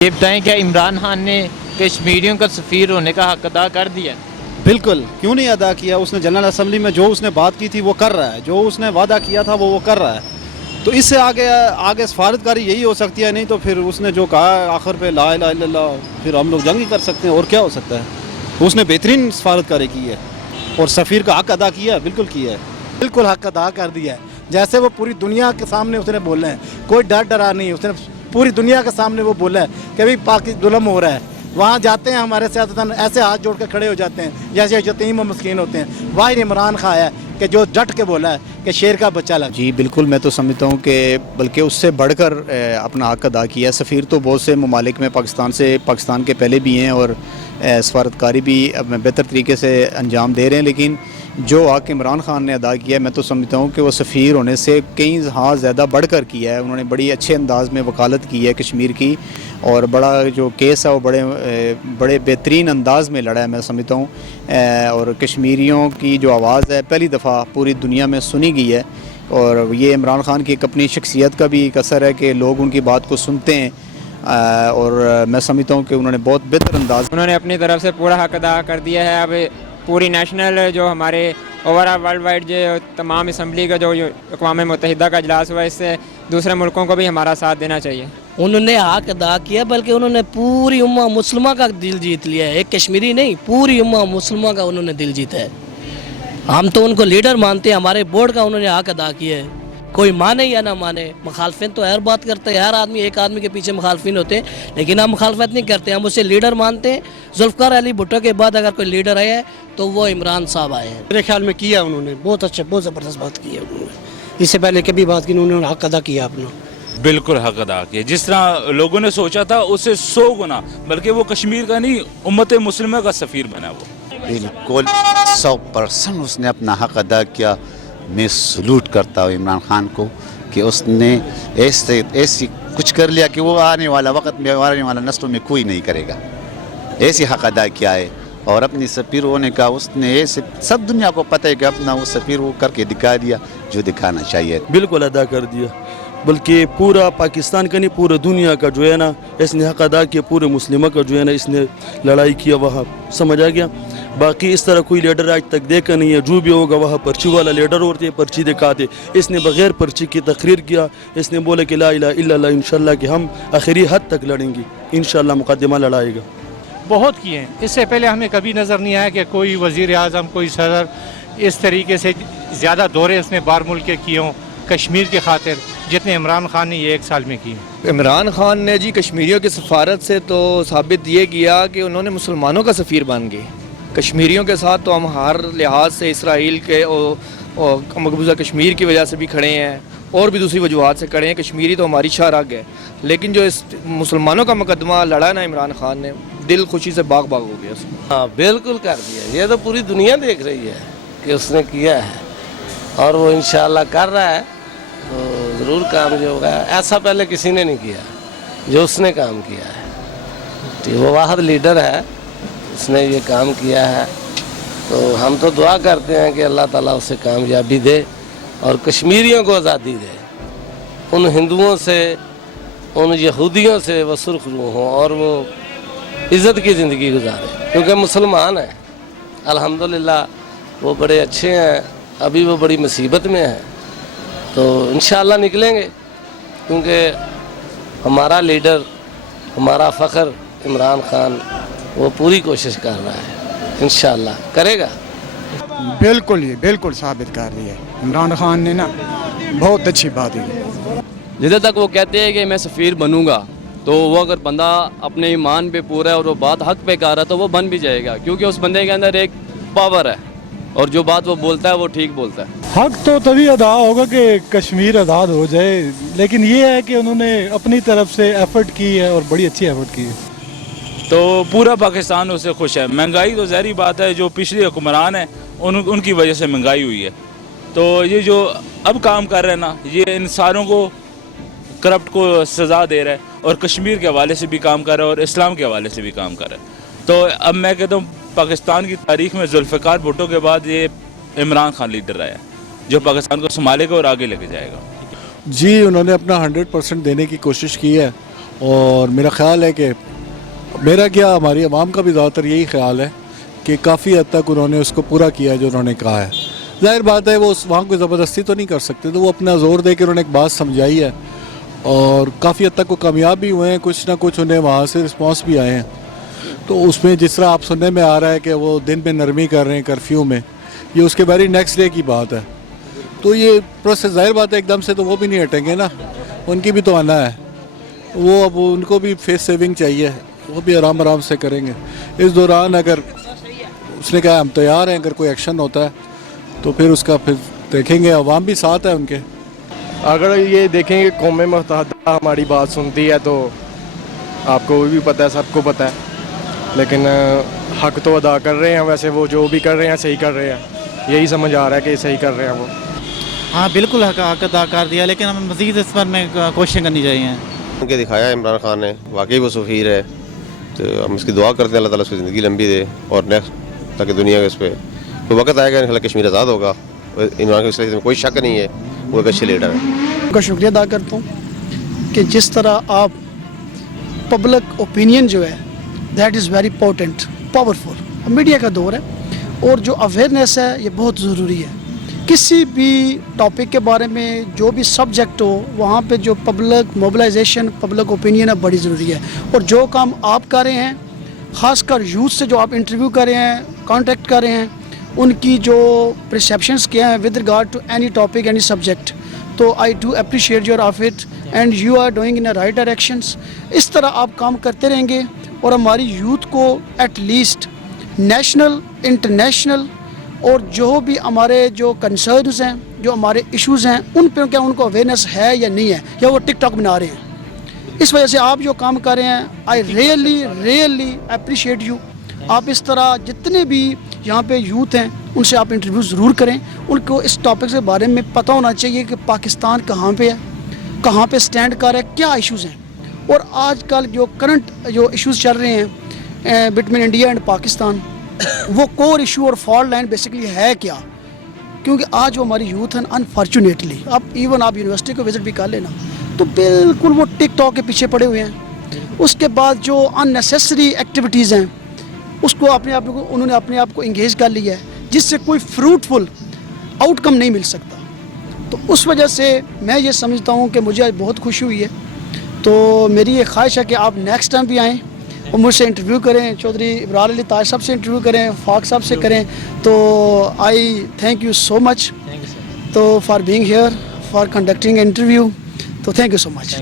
یہ بتائیں کیا عمران خان نے کشمیریوں کا سفیر ہونے کا حق ادا کر دیا؟ بالکل، کیوں نہیں ادا کیا؟ اس نے جنرل اسمبلی میں جو اس نے بات کی تھی وہ کر رہا ہے، جو اس نے وعدہ کیا تھا وہ کر رہا ہے. تو اس سے آگے سفارتکاری یہی ہو سکتی ہے، نہیں تو پھر اس نے جو کہا ہے آخر پہ لا الہ الا اللہ، پھر ہم لوگ جنگ ہی کر سکتے ہیں، اور کیا ہو سکتا ہے. اس نے بہترین سفارتکاری کی ہے اور سفیر کا حق ادا کیا ہے، بالکل کیا ہے. بالکل حق ادا کر دیا ہے، جیسے وہ پوری دنیا کے سامنے اس نے بولا ہے، کوئی ڈرا نہیں. اس نے پوری دنیا کے سامنے وہ بولا ہے کہ ابھی پاکستان ظلم ہو رہا ہے. وہاں جاتے ہیں ہمارے سیاستدان ایسے ہاتھ جوڑ کے کھڑے ہو جاتے ہیں جیسے یتیم و مسکین ہوتے ہیں. واحد عمران خان ہے کہ جو ڈٹ کے بولا ہے کہ شیر کا بچہ لگ. جی بالکل، میں تو سمجھتا ہوں کہ بلکہ اس سے بڑھ کر اپنا حق ادا کیا ہے. سفیر تو بہت سے ممالک میں پاکستان کے پہلے بھی ہیں اور سفارتکاری بھی بہتر طریقے سے انجام دے رہے ہیں، لیکن جو حق عمران خان نے ادا کیا ہے میں تو سمجھتا ہوں کہ وہ سفیر ہونے سے کئی ہاں زیادہ بڑھ کر کیا ہے. انہوں نے بڑی اچھے انداز میں وکالت کی ہے کشمیر کی، اور بڑا جو کیس ہے وہ بڑے بہترین انداز میں لڑا ہے میں سمجھتا ہوں. اور کشمیریوں کی جو آواز ہے پہلی دفعہ پوری دنیا میں سنی گئی ہے، اور یہ عمران خان کی ایک اپنی شخصیت کا بھی ایک اثر ہے کہ لوگ ان کی بات کو سنتے ہیں. اور میں سمجھتا ہوں کہ انہوں نے بہت بہتر انداز انہوں نے اپنی طرف سے پورا حق ادا کر دیا ہے. اب پوری نیشنل جو ہمارے اوور آل ورلڈ وائڈ جو تمام اسمبلی کا جو اقوام متحدہ کا اجلاس ہوا، اس سے دوسرے ملکوں کو بھی ہمارا ساتھ دینا چاہیے. انہوں نے حق ادا کیا، بلکہ انہوں نے پوری امہ مسلمہ کا دل جیت لیا ہے. ایک کشمیری نہیں، پوری امہ مسلمہ کا انہوں نے دل جیتا ہے. ہم تو ان کو لیڈر مانتے ہیں، ہمارے بورڈ کا انہوں نے حق ادا کیا ہے. کوئی مانے یا نہ مانے، مخالفین تو ہر بات کرتے ہیں، ہر آدمی ایک آدمی کے پیچھے مخالفین ہوتے ہیں، لیکن ہم مخالفت نہیں کرتے، ہم اسے لیڈر مانتے ہیں. ذوالفقار علی بھٹو کے بعد اگر کوئی لیڈر آیا ہے تو وہ عمران صاحب آئے ہیں. میرے خیال میں کیا انہوں نے بہت اچھا، بہت زبردست بات کی ہے. انہوں نے اس سے پہلے کبھی بات کی، انہوں نے حق ادا کیا اپنا. بالکل حق ادا کیا، جس طرح لوگوں نے سوچا تھا اس سے 100 گنا، بلکہ وہ کشمیر کا نہیں امت مسلمہ کا سفیر بنا. وہ بالکل 100% اس نے اپنا حق ادا کیا. میں سلوٹ کرتا ہوں عمران خان کو کہ اس نے ایسی کچھ کر لیا کہ وہ آنے والا وقت میں، آنے والا نسلوں میں کوئی نہیں کرے گا. ایسی حق ادا کیا ہے، اور اپنی سفیر ہونے کا اس نے ایسے سب دنیا کو پتہ ہے کہ اپنا وہ سفیر وہ کر کے دکھا دیا جو دکھانا چاہیے. بالکل ادا کر دیا، بلکہ پورا پاکستان کا نہیں پورا دنیا کا جو ہے نا اس نے حق ادا کیا. پورے مسلمہ کا جو ہے نا اس نے لڑائی کیا، وہاں سمجھ آ گیا. باقی اس طرح کوئی لیڈر آج تک دیکھا نہیں ہے. جو بھی ہوگا وہاں پرچی والا لیڈر ہوتے ہیں، پرچی دکھاتے. اس نے بغیر پرچی کی تقریر کیا. اس نے بولا کہ لا الہ الا اللہ، انشاءاللہ کہ ہم آخری حد تک لڑیں گے، انشاءاللہ مقدمہ لڑائے گا. بہت کیے ہیں، اس سے پہلے ہمیں کبھی نظر نہیں آیا کہ کوئی وزیر اعظم، کوئی صدر اس طریقے سے زیادہ دورے اس نے بار ملک کے کیے ہوں کشمیر کی خاطر جتنے عمران خان نے یہ 1 سال میں کیے. عمران خان نے جی کشمیریوں کی سفارت سے تو ثابت یہ کیا کہ انہوں نے مسلمانوں کا سفیر بن گئے. کشمیریوں کے ساتھ تو ہم ہر لحاظ سے اسرائیل کے اور مقبوضہ کشمیر کی وجہ سے بھی کھڑے ہیں، اور بھی دوسری وجوہات سے کھڑے ہیں. کشمیری تو ہماری شاہ رگ ہے، لیکن جو اس مسلمانوں کا مقدمہ لڑا نا عمران خان نے، دل خوشی سے باغ باغ ہو گیا. ہاں بالکل کر دیا. یہ تو پوری دنیا دیکھ رہی ہے کہ اس نے کیا ہے، اور وہ انشاءاللہ کر رہا ہے تو ضرور کام جو ہوگا. ایسا پہلے کسی نے نہیں کیا جو اس نے کام کیا ہے. وہ واحد لیڈر ہے، اس نے یہ کام کیا ہے. تو ہم تو دعا کرتے ہیں کہ اللہ تعالیٰ اسے کامیابی دے اور کشمیریوں کو آزادی دے. ان ہندوؤں سے، ان یہودیوں سے وہ سرخ رو ہوں اور وہ عزت کی زندگی گزارے، کیونکہ مسلمان ہیں. الحمدللہ وہ بڑے اچھے ہیں. ابھی وہ بڑی مصیبت میں ہیں، تو انشاءاللہ نکلیں گے، کیونکہ ہمارا لیڈر، ہمارا فخر عمران خان وہ پوری کوشش کر رہا ہے، انشاءاللہ کرے گا. بالکل یہ بالکل ثابت کر رہی ہے عمران خان نے نا، بہت اچھی بات ہے. جدھر تک وہ کہتے ہیں کہ میں سفیر بنوں گا، تو وہ اگر بندہ اپنے ایمان پہ پورا ہے اور وہ بات حق پہ کر رہا ہے تو وہ بن بھی جائے گا، کیونکہ اس بندے کے اندر ایک پاور ہے، اور جو بات وہ بولتا ہے وہ ٹھیک بولتا ہے. حق تو تبھی ادا ہوگا کہ کشمیر آزاد ہو جائے، لیکن یہ ہے کہ انہوں نے اپنی طرف سے ایفرٹ کی ہے اور بڑی اچھی ایفرٹ کی ہے. تو پورا پاکستان اس سے خوش ہے. مہنگائی تو ظاہری بات ہے، جو پچھلے حکمران ہیں ان کی وجہ سے مہنگائی ہوئی ہے. تو یہ جو اب کام کر رہے ہیں نا، یہ ان ساروں کو کرپٹ کو سزا دے رہا ہے، اور کشمیر کے حوالے سے بھی کام کر رہا ہے اور اسلام کے حوالے سے بھی کام کر رہا ہے. تو اب میں کہتا ہوں پاکستان کی تاریخ میں ذوالفقار بھٹو کے بعد یہ عمران خان لیڈر آیا جو پاکستان کو سنبھالے گا اور آگے لے کے جائے گا. جی انہوں نے اپنا 100% دینے کی کوشش کی ہے، اور میرا خیال ہے کہ میرا کیا ہماری عوام کا بھی زیادہ تر یہی خیال ہے کہ کافی حد تک انہوں نے اس کو پورا کیا ہے جو انہوں نے کہا ہے. ظاہر بات ہے وہ وہاں کوئی زبردستی تو نہیں کر سکتے, تو وہ اپنا زور دے کے انہوں نے ایک بات سمجھائی ہے اور کافی حد تک وہ کامیاب بھی ہوئے ہیں, کچھ نہ کچھ انہیں وہاں سے رسپانس بھی آئے ہیں. تو اس میں جس طرح آپ سننے میں آ رہا ہے کہ وہ دن میں نرمی کر رہے ہیں کرفیو میں, یہ اس کے ویری نیکسٹ ڈے کی بات ہے. تو یہ پروسیس ظاہر بات ہے ایک دم سے تو وہ بھی نہیں ہٹیں گے نا, ان کی بھی تو آنا ہے. وہ اب ان کو بھی فیس سیونگ چاہیے, وہ بھی آرام آرام سے کریں گے. اس دوران اگر اس نے کہا ہم تیار ہیں, اگر کوئی ایکشن ہوتا ہے تو پھر اس کا پھر دیکھیں گے. عوام بھی ساتھ ہے ان کے. اگر یہ دیکھیں گے قوم متحدہ ہماری بات سنتی ہے تو آپ کو بھی پتہ ہے, سب کو پتہ ہے, لیکن حق تو ادا کر رہے ہیں. ویسے وہ جو بھی کر رہے ہیں صحیح کر رہے ہیں, یہی سمجھ آ رہا ہے کہ صحیح کر رہے ہیں وہ. ہاں بالکل حق ادا کر دیا, لیکن ہمیں مزید اس پر میں کوششیں کرنی چاہیے. ان کے دکھایا عمران خان نے, واقعی وہ سفیر ہے, تو ہم اس کی دعا کرتے ہیں اللہ تعالیٰ اس کی زندگی لمبی دے اور نیکسٹ تاکہ دنیا کے اس پہ کوئی وقت آئے گا انشاءاللہ کشمیر آزاد ہوگا. عمران خان میں کوئی شک نہیں ہے, وہ ایک اچھے لیڈر ہیں. ان کا شکریہ ادا کرتا ہوں کہ جس طرح آپ پبلک اوپینین جو ہے that is very important, powerful. Media کا دور ہے اور جو اویئرنیس ہے یہ بہت ضروری ہے. کسی بھی ٹاپک کے بارے میں جو بھی سبجیکٹ ہو, وہاں پہ جو پبلک موبلائزیشن, پبلک اوپینین ہے بڑی ضروری ہے. اور جو کام آپ کر رہے ہیں, خاص کر یوتھ سے جو آپ انٹرویو کر رہے ہیں, کانٹیکٹ کر رہے ہیں, ان کی جو پرسیپشنس کیا ہیں with regard to any topic, any subject, تو I do appreciate your of it and you are doing in a right directions. اس طرح آپ کام کرتے رہیں گے اور ہماری یوتھ کو ایٹ لیسٹ نیشنل, انٹرنیشنل اور جو بھی ہمارے جو کنسرنز ہیں, جو ہمارے ایشوز ہیں, ان پہ کیا ان کو اویئرنیس ہے یا نہیں ہے, یا وہ ٹک ٹاک بنا رہے ہیں. اس وجہ سے آپ جو کام کر رہے ہیں آئی ریئلی اپریشیٹ یو. آپ اس طرح جتنے بھی یہاں پہ یوتھ ہیں ان سے آپ انٹرویو ضرور کریں. ان کو اس ٹاپک کے بارے میں پتہ ہونا چاہیے کہ پاکستان کہاں پہ ہے, کہاں پہ سٹینڈ کر رہا ہے, کیا ایشوز ہیں. اور آج کل جو کرنٹ جو ایشوز چل رہے ہیں بٹوین انڈیا اینڈ پاکستان, وہ کور ایشو اور فالٹ لائن بیسکلی ہے کیا. کیونکہ آج وہ ہماری یوتھ ہیں انفارچونیٹلی, اب ایون آپ یونیورسٹی کو وزٹ بھی کر لینا تو بالکل وہ ٹک ٹاک کے پیچھے پڑے ہوئے ہیں. اس کے بعد جو ان نیسیسری ایکٹیویٹیز ہیں اس کو انہوں نے اپنے آپ کو انگیج کر لیا ہے, جس سے کوئی فروٹفل آؤٹ کم نہیں مل سکتا. تو اس وجہ سے میں یہ سمجھتا ہوں کہ مجھے آج بہت خوشی ہوئی ہے. تو میری یہ خواہش ہے کہ آپ نیکسٹ ٹائم بھی آئیں اور مجھ سے انٹرویو کریں, چودھری ابرار علی تاج صاحب سے انٹرویو کریں, فاق صاحب سے کریں. تو آئی تھینک یو سو مچ تو for being here, for conducting interview. تو تھینک یو سو مچ.